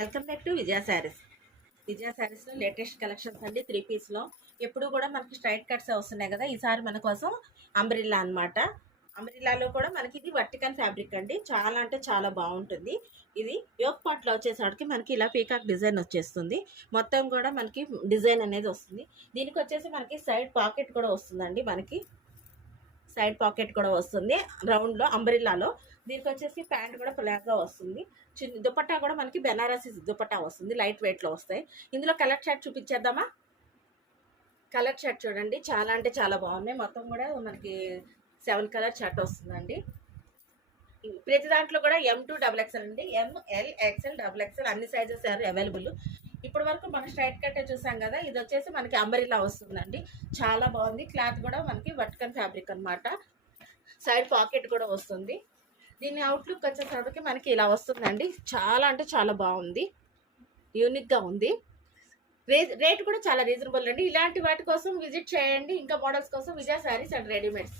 Welcome back to విజయ శారీస్. విజయ శారీస్లో latest collections అండి. 3 పీస్లో ఎప్పుడు కూడా మనకి స్ట్రైట్ కట్స్ వస్తున్నాయి కదా. ఈసారి మన కోసం అంబ్రిల్లా అనమాట. అంబ్రిల్లాలో కూడా మనకి ఇది వర్టికల్ ఫ్యాబ్రిక్ అండి. చాలా అంటే చాలా బాగుంటుంది. ఇది యోక్ పార్ట్లో వచ్చేసరికి మనకి ఇలా పీకాక్ డిజైన్ వచ్చేస్తుంది. మొత్తం కూడా మనకి డిజైన్ అనేది వస్తుంది. దీనికి వచ్చేసి మనకి సైడ్ పాకెట్ కూడా వస్తుందండి. మనకి సైడ్ పాకెట్ కూడా వస్తుంది రౌండ్లో అంబ్రిల్లాలో. దీనికి వచ్చేసి ప్యాంట్ కూడా ఫ్లాట్గా వస్తుంది. చిన్న దుపట్టా కూడా మనకి బెనారసీ దుపట్టా వస్తుంది. లైట్ వెయిట్లో వస్తాయి. ఇందులో కలర్ షర్ట్ చూపించేద్దామా. కలర్ షర్ట్ చూడండి, చాలా అంటే చాలా బాగున్నాయి. మొత్తం కూడా మనకి 7 కలర్ షర్ట్ వస్తుందండి. ప్రతి దాంట్లో కూడా M2XXL అండి. ML XL XXL అన్ని సైజెస్ అవైలబుల్. ఇప్పటి వరకు మనం స్ట్రైట్ కట్టే చూసాం కదా. ఇది వచ్చేసి మనకి అంబ్రిల్లా వస్తుందండి. చాలా బాగుంది. క్లాత్ కూడా మనకి వర్టికల్ ఫ్యాబ్రిక్ అనమాట. సైడ్ పాకెట్ కూడా వస్తుంది. దీని అవుట్లుక్ వచ్చేసరికి మనకి ఇలా వస్తుందండి. చాలా అంటే చాలా బాగుంది, యూనిక్గా ఉంది. రేట్ కూడా చాలా రీజనబుల్ అండి. ఇలాంటి వాటి కోసం విజిట్ చేయండి. ఇంకా మోడల్స్ కోసం విజయ శారీస్ అండ్ రెడీమేడ్స్.